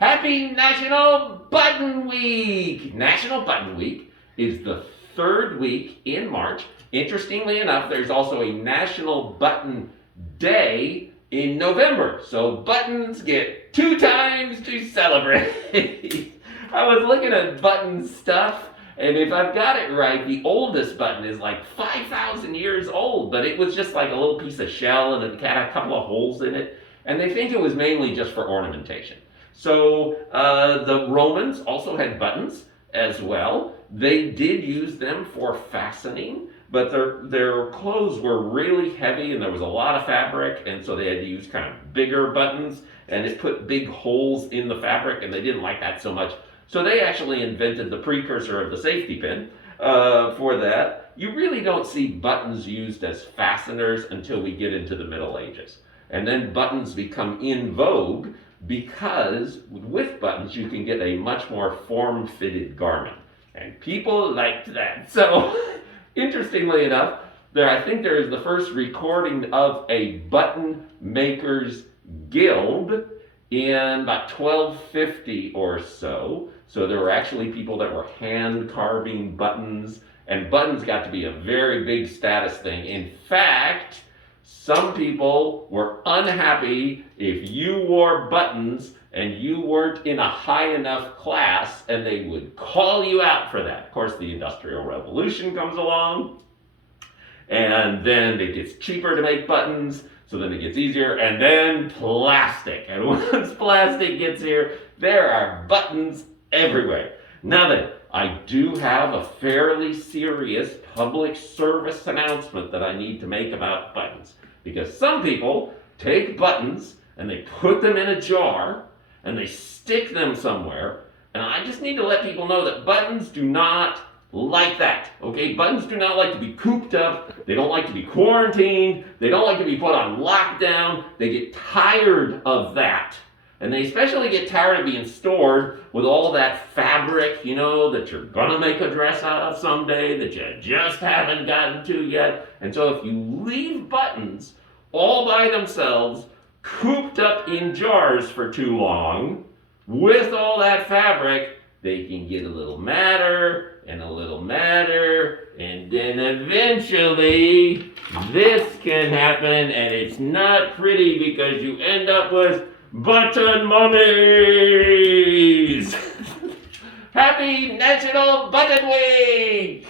Happy National Button Week! National Button Week is the third week in March. Interestingly enough, there's also a National Button Day in November. So buttons get 2 times to celebrate. I was looking at button stuff, and if I've got it right, the oldest button is like 5,000 years old, but it was just like a little piece of shell and it had a couple of holes in it. And they think it was mainly just for ornamentation. So the Romans also had buttons as well. They did use them for fastening, but their clothes were really heavy and there was a lot of fabric, and so they had to use kind of bigger buttons, and it put big holes in the fabric, and they didn't like that so much. So they actually invented the precursor of the safety pin for that. You really don't see buttons used as fasteners until we get into the Middle Ages. And then buttons become in vogue because with buttons you can get a much more form-fitted garment. And people liked that. So, interestingly enough, I think there is the first recording of a button makers guild in about 1250 or so. So there were actually people that were hand carving buttons, and buttons got to be a very big status thing. In fact, some people were unhappy if you wore buttons and you weren't in a high enough class, and they would call you out for that. Of course, the Industrial Revolution comes along, and then it gets cheaper to make buttons, so then it gets easier, and then plastic. And once plastic gets here, there are buttons everywhere. Now then, I do have a fairly serious public service announcement that I need to make about buttons. Because some people take buttons and they put them in a jar and they stick them somewhere. And I just need to let people know that buttons do not like that. Okay? Buttons do not like to be cooped up. They don't like to be quarantined. They don't like to be put on lockdown. They get tired of that. And they especially get tired of being stored with all that fabric, that you're gonna make a dress out of someday, that you just haven't gotten to yet. And so if you leave buttons all by themselves, cooped up in jars for too long, with all that fabric, they can get a little madder, and a little madder, and then eventually this can happen, and it's not pretty because you end up with button mummies! Happy National Button Week!